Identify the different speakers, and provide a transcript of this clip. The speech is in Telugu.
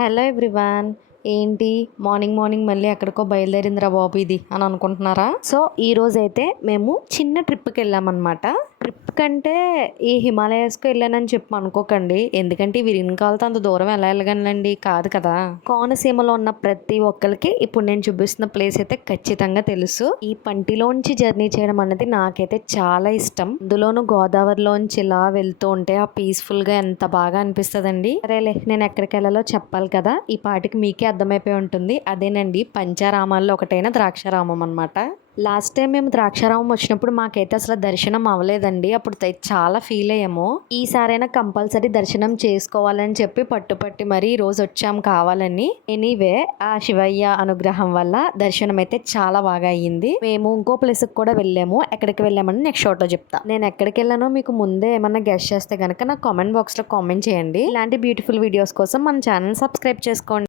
Speaker 1: Hello everyone. ఏంటి? మార్నింగ్ మార్నింగ్ మళ్ళీ ఎక్కడికో బయలుదేరిందిరా బాబు ఇది అని అనుకుంటున్నారా? సో ఈరోజైతే మేము చిన్న ట్రిప్కి వెళ్ళామన్నమాట. ట్రిప్ కంటే ఈ హిమాలయాస్కి వెళ్ళానని చెప్పి అనుకోకండి. ఎందుకంటే విరినకాలతో అంత దూరం ఎలా వెళ్ళగలండి కాదు కదా. కోనసీమలో ఉన్న ప్రతి ఒక్కరికి ఇప్పుడు నేను చూపిస్తున్న ప్లేస్ అయితే ఖచ్చితంగా తెలుసు. ఈ పంటిలోంచి జర్నీ చేయడం అనేది నాకైతే చాలా ఇష్టం. అందులోను గోదావరిలోంచి ఇలా వెళ్తూ ఉంటే ఆ పీస్ఫుల్గా ఎంత బాగా అనిపిస్తుందండి. సరేలే నేను ఎక్కడికి వెళ్ళాలో చెప్పాలి కదా. ఈ పాటికి మీకే అర్థమైపోయి ఉంటుంది. అదేనండి పంచారామాల్లో ఒకటైన ద్రాక్షారామం అనమాట లాస్ట్ టైం మేము ద్రాక్షారామం వచ్చినప్పుడు మాకైతే అసలు దర్శనం అవ్వలేదండి. అప్పుడు చాలా ఫీల్ అయ్యాము. ఈసారైనా కంపల్సరీ దర్శనం చేసుకోవాలని చెప్పి పట్టుపట్టి మరీ రోజు వచ్చాం కావాలని. ఎనీవే ఆ శివయ్య అనుగ్రహం వల్ల దర్శనం అయితే చాలా బాగా అయ్యింది. మేము ఇంకో ప్లేస్ కూడా వెళ్ళాము. ఎక్కడికి వెళ్ళామని నెక్స్ట్ షోట్ చెప్తా. నేను ఎక్కడికి వెళ్ళానో మీకు ముందే ఏమన్నా గెస్ట్ చేస్తే కనుక నా కామెంట్ బాక్స్లో కామెంట్ చేయండి. ఇలాంటి బ్యూటిఫుల్ వీడియోస్ కోసం మన ఛానల్ సబ్స్క్రైబ్ చేసుకోండి.